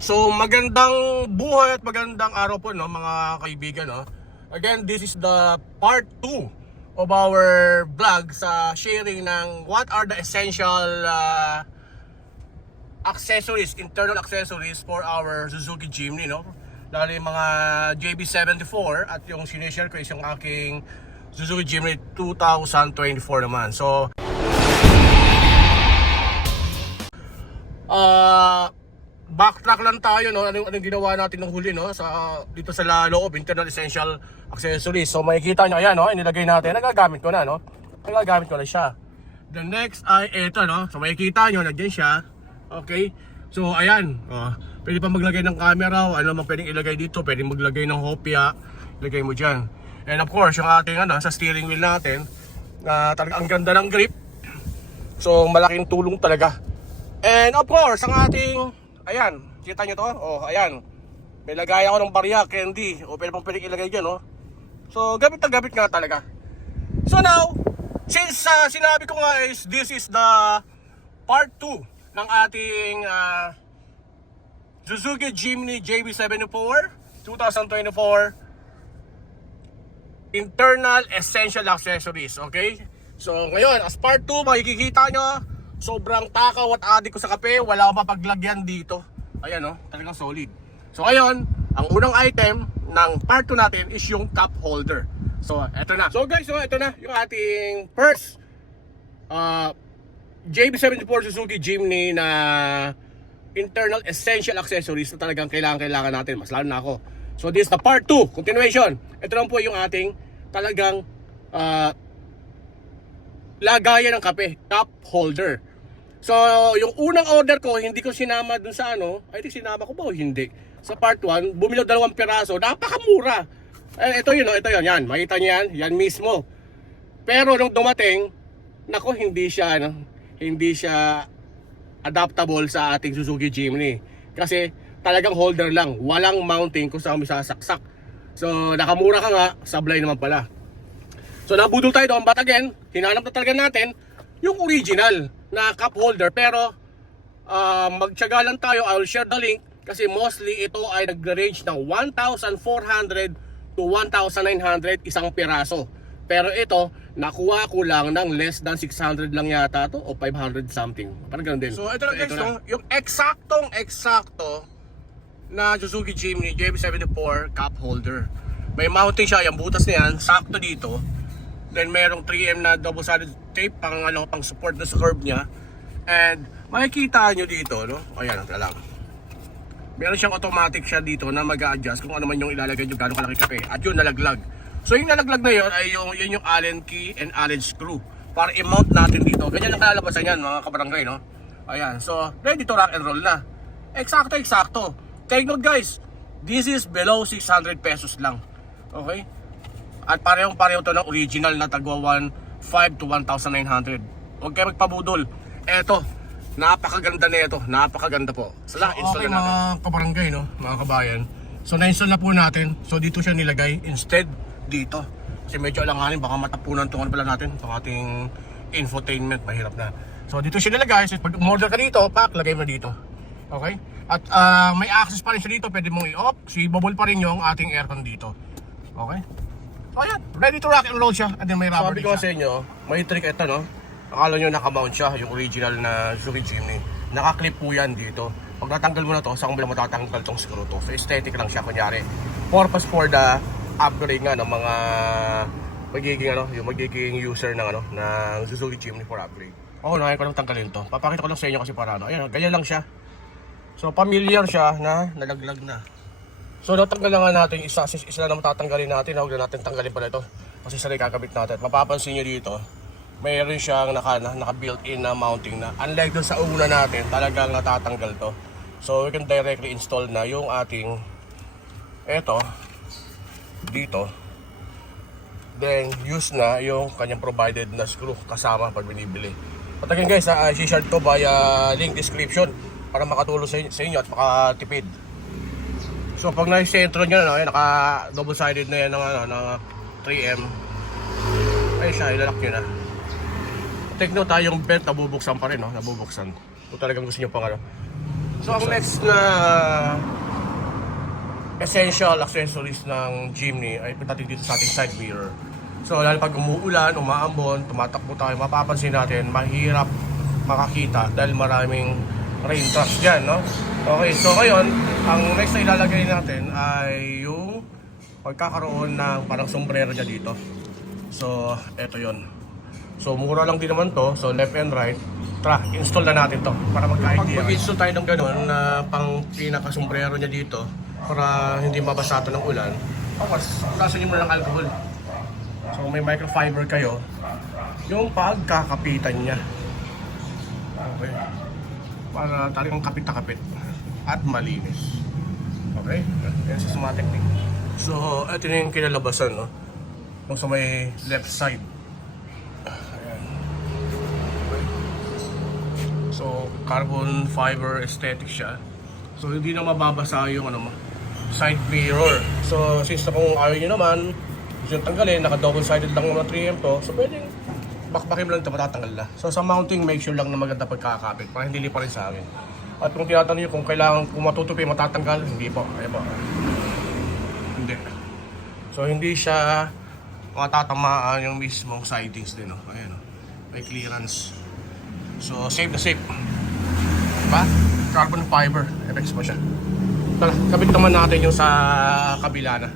So magandang buhay at magandang araw po, no, mga kaibigan, no. Again, this is the part 2 of our vlog sa sharing ng what are the essential accessories, internal accessories for our Suzuki Jimny, no. Lalo yung mga JB74 at yung sinishare ko is yung aking Suzuki Jimny 2024 naman. So backtrack lang tayo, no. Anong ginawa natin ng huli, no, sa dito sa loob, internal essential accessories. So makikita nyo, ayan, no, inilagay natin. Nagagamit ko na, no. Nagagamit ko na siya. The next ay ito, no. So makikita nyo, nandiyan siya. Okay. So ayan, pwede pa maglagay ng camera, ano man pwedeng ilagay dito. Pwede maglagay ng hopya, ilagay mo dyan. And of course, yung ating sa steering wheel natin, talagang ang ganda ng grip. So malaking tulong talaga. And of course, ang ating, ayan, kita nyo to? Oh, ayan. May lagay ako ng barya, candy. O pwede pang pwedeng ilagay dyan, oh. So, gamit na gamit nga talaga. So now, since sinabi ko nga is this is the part 2 ng ating Suzuki Jimny JB74 2024 internal essential accessories, okay? So, ngayon, as part 2, makikita nyo, sobrang takaw at adik ko sa kape, wala akong mapaglagyan dito. Ayan, no, talagang solid. So ngayon, ang unang item ng part 2 natin is yung cup holder. So eto na. So guys, ito na yung ating first JB74 Suzuki Jimny na internal essential accessories na talagang kailangan natin. Mas lalo na ako. So this is the part 2, continuation. Ito lang po yung ating talagang lagayan ng kape, cup holder. So, yung unang order ko, hindi ko sinama dun sa I think sinama ko ba o hindi. Sa part 1, bumili 2 piraso, napakamura. Ito yun, yan. Makita niyo yan, yan mismo. Pero nung dumating, nako, hindi siya adaptable sa ating Suzuki Jimny. Kasi talagang holder lang, walang mounting kung saan mo sasaksak. So, nakamura ka nga, sablay naman pala. So, nabudol tayo doon, but again, hinanap na talaga natin yung original na cup holder, pero magtiyaga lang tayo. I will share the link kasi mostly ito ay nag-range ng 1,400 to 1,900 isang piraso. Pero ito, nakuha ko lang ng less than 600 lang yata to o 500 something. Parang ganun din. So ito na guys, yung eksaktong na Suzuki Jimny JB74 cup holder. May mounting siya, yung butas na yan, sakto dito. Then merong 3M na double-sided tape pang support na sa curve niya. And makikita nyo dito, no? Ayan, lang. Meron siyang automatic siya dito na mag-a-adjust kung ano man yung ilalagay nyo, gano'ng kalaki kape. At yun, nalaglag. So yung nalaglag na yun ay yun yung Allen key and Allen screw para i-mount natin dito. Ganyan ang kalalabasan yan, mga kabarangay, no? Ayan, so ready to rock and roll na. Eksakto. Take note guys, this is below 600 pesos lang. Okay? At parehong-pareho to ng original na tagwa 1,500 to 1,900. Huwag kayo magpabudol. Eto, napakaganda na ito. Napakaganda po. So, install na natin. Mga kabarangay, no? Mga kabayan. So, na-install na po natin. So, dito siya nilagay. Instead, dito. Kasi medyo alanganin. Baka matapunan itong pala natin. Itong ating infotainment. Mahirap na. So, dito siya nilagay. So, pag umorder ka dito, pak, lagay mo dito. Okay? At may access pa rin siya dito. Pwede mong i-off. So, i-bubble pa rin yung ating aircon dito. Okay? Oh yan, ready to rock and roll siya. And then may rubber din siya. Sabi ko sa inyo, may trick ito, no? Akala nyo nakamount siya, yung original na Suzuki Jimny. Nakaklip po yan dito. Pag natanggal mo na to, saan mo lang matatanggal tong screw to. So aesthetic lang siya, kunyari. Purpose for the upgrade nga ng mga yung magiging user ng ng Suzuki Jimny for upgrade. Nakain ko lang tanggalin to. Papakita ko lang sa inyo kasi para ayan, ganyan lang siya. So familiar siya na nalaglag na. So natanggal na nga natin isa na matatanggalin natin. Huwag na natin tanggalin pala ito kasi isa na ikakabit natin. Mapapansin nyo dito, mayroon siyang naka-built-in na mounting na. Unlike dun sa una natin, talagang natatanggal to. So we can directly install na yung ating dito. Then use na yung kanyang provided na screw kasama pag binibili. At again guys, i-share ko via link description para makatulong sa inyo at makatipid. So pag na-sentro nyo na, naka double-sided na yan ng 3M. Ay siya, ilalak nyo na. Take note yung belt, nabubuksan pa rin, nabubuksan. Kung talagang gusto nyo pang So ang next na essential accessories ng Jimny ay pagdating dito sa ating side mirror. So lalo pag umuulan, umaambon, tumatakbo tayo, mapapansin natin mahirap makakita dahil maraming rain traps dyan, no? Okay, so ngayon, ang next na ilalagay natin ay yung pagkakaroon ng parang sombrero dyan dito. So, eto yon. So, mura lang din naman to. So, left and right. Tara, install na natin to para magka-idea. Pag-install tayo ng gano'n na pang pinaka-sombrero niya dito para hindi mabasa ito ng ulan. Tapos, lasan nyo muna ng alcohol. So, may microfiber kayo. Yung pagkakapitan niya. Okay. Para talagang kapit na kapit. At malinis. Okay? Yan sa mga technique. So, ito na yung kinalabasan, no? Kung sa may left side. Ayan. Okay. So, carbon fiber aesthetic siya. So, hindi na mababasa yung ano mo, side mirror. So, since na kung ayaw nyo naman, gusto nyo tanggalin, naka double sided lang naman 3M to. So, pwedeng bakbakin mo lang ito, matatanggal na. So, sa mounting, make sure lang na maganda pagkakapit para hindi lipa rin sa akin. At kung tinatanong nyo kung kailangan, kung matutupi, matatanggal, hindi po. Ayan po. Hindi. So, hindi siya matatamaan yung mismong sidings din. Oh. Ayan, oh. May clearance. So, safe na safe. Diba? Carbon fiber. FX pa siya. Tara, kabit naman natin yung sa kabila na.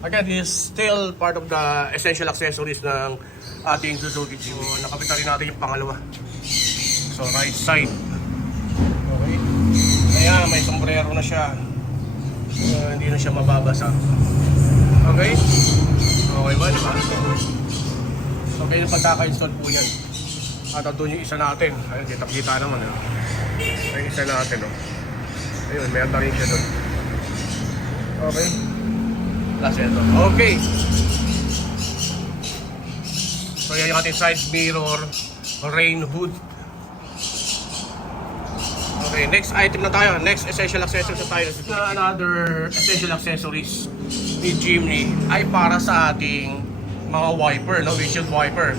Again, this is still part of the essential accessories ng ating Suzuki Jimny. So, nakabit na rin natin yung pangalawa. So, right side. Okay. Ayan, may sombrero na siya. Hindi na siya mababasa. Okay? Okay ba, diba? Okay, yung pagkaka-install po yan. At doon yung isa natin. Ayun, kita-kita naman. Ayun, isa natin. Oh. Ayun, meron na rin siya doon. Okay. Last ito. Okay. So, yan yung ating side mirror, rain hood. Okay, next item na tayo. Next essential accessories na tayo. Another essential accessories ni Jimny ay para sa ating mga wiper, no? Windshield wiper.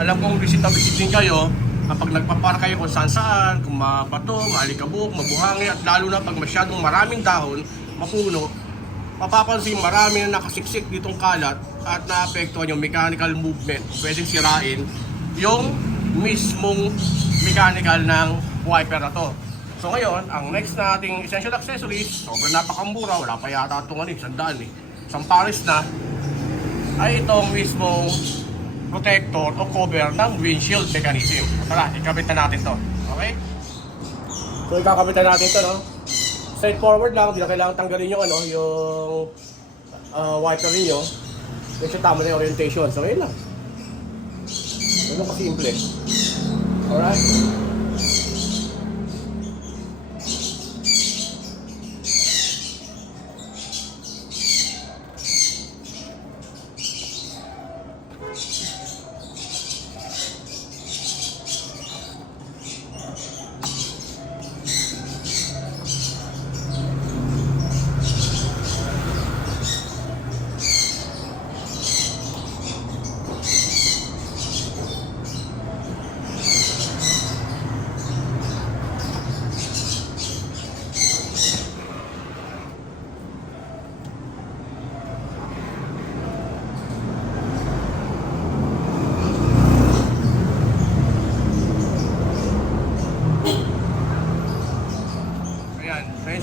Alam kong visit din kayo kapag nagpapara kayo kung saan, kung mabato, maalikabok, mabuhangi, at lalo na pag masyadong maraming dahon, mapuno, mapapansin marami na nakasiksik ditong kalat at naapektuhan yung mechanical movement. Pwedeng sirain yung mismong mechanical ng wiper na to. So ngayon, ang next na ating essential accessories, sobrang napakamura, wala pa yata itong sandaan isang pares na, ay itong mismong protector o cover ng windshield mechanism. Tara, ikabit na natin to. Okay? So ikakabit na natin to, no? Straightforward lang, hindi na kailangan tanggalin yung yung wiper niyo. Kasi tama na yung orientation. So yun lang. Ganun kasimple. Alright?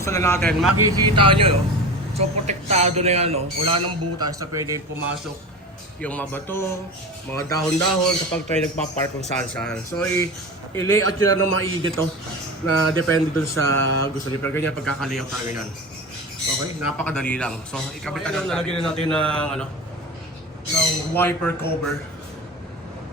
Na natin, makikita nyo, no? So protektado na yan, no? Wala nang butas na pwede pumasok yung mabato, mga dahon-dahon kapag tayo nagpapark kung saan-saan. So i-layout nyo na ng maigi to na depende dun sa gusto nyo, pero ganyan pagkaka-layout talaga yan. Okay, napakadali lang. So ikapitan na nalagyan natin ng ng wiper cover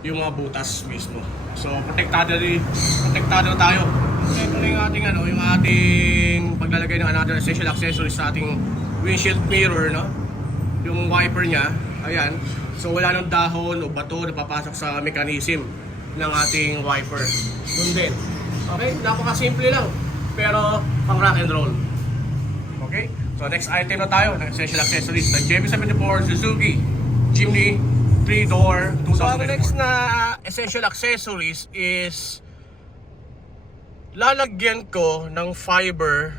yung mga butas mismo. So protektado na tayo. So ito na yung ating yung ating paglalagay ng another essential accessories sa ating windshield mirror, no? Yung wiper niya, ayan. So wala nang dahon o bato na papasok sa mechanism ng ating wiper. Doon din. Okay, napakasimple lang. Pero pang rock and roll. Okay? So next item na tayo ng essential accessories ng JB74 Suzuki Jimny 3-door 2024. So ang next na essential accessories is lalagyan ko ng fiber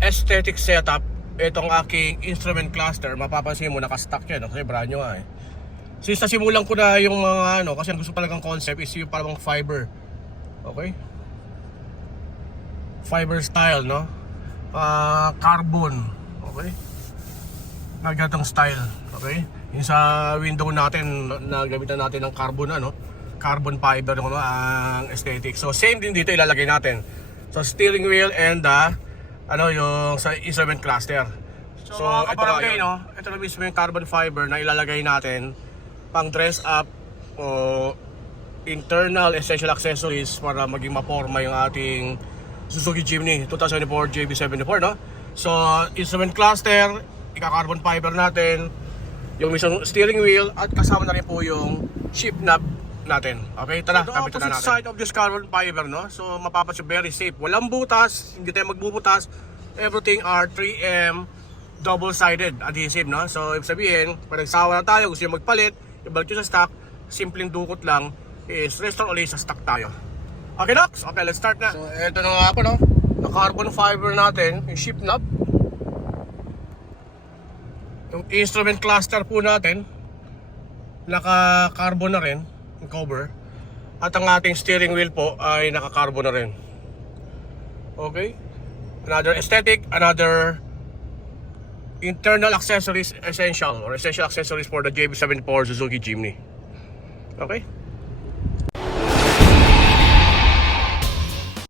aesthetic setup itong aking instrument cluster. Mapapansin mo naka-stock yan, kasi brand new nga eh. Since nasimulan ko na yung mga ano, kasi ang gusto talagang concept is yung parang fiber. Okay? Fiber style, no? Carbon. Okay? Nagatong style. Okay? Yung sa window natin, nagamitan natin ng carbon, ano? Carbon fiber, ano, ang aesthetic. So same din dito ilalagay natin. So steering wheel and yung sa instrument cluster. So ito na yun, no? Ito na mismo yung carbon fiber na ilalagay natin pang dress up o internal essential accessories para maging maporma yung ating Suzuki Jimny 2024 JB74, no? So instrument cluster, ika-carbon fiber natin, yung mismong steering wheel, at kasama na rin po yung shift knob natin. Okay, tara, so, kapitan na natin. Side of this carbon fiber, no? So mapapansin, very safe. Walang butas, hindi tayo magbubutas. Everything are 3M double-sided adhesive, no? So ibig sabihin, pag nagsawa na tayo, gusto nyo magpalit, ibalik nyo sa stock, simpleng dukot lang, is restore ulit sa stock tayo. Okay, Nox? Okay, let's start na. So ito na nga po, no? Yung carbon fiber natin, yung shift knob. Yung instrument cluster po natin, naka-carbon na rin yung cover. At ang ating steering wheel po ay naka-carbon na rin. Okay? Another aesthetic, another internal accessories essential or essential accessories for the JB74 Suzuki Jimny. Okay?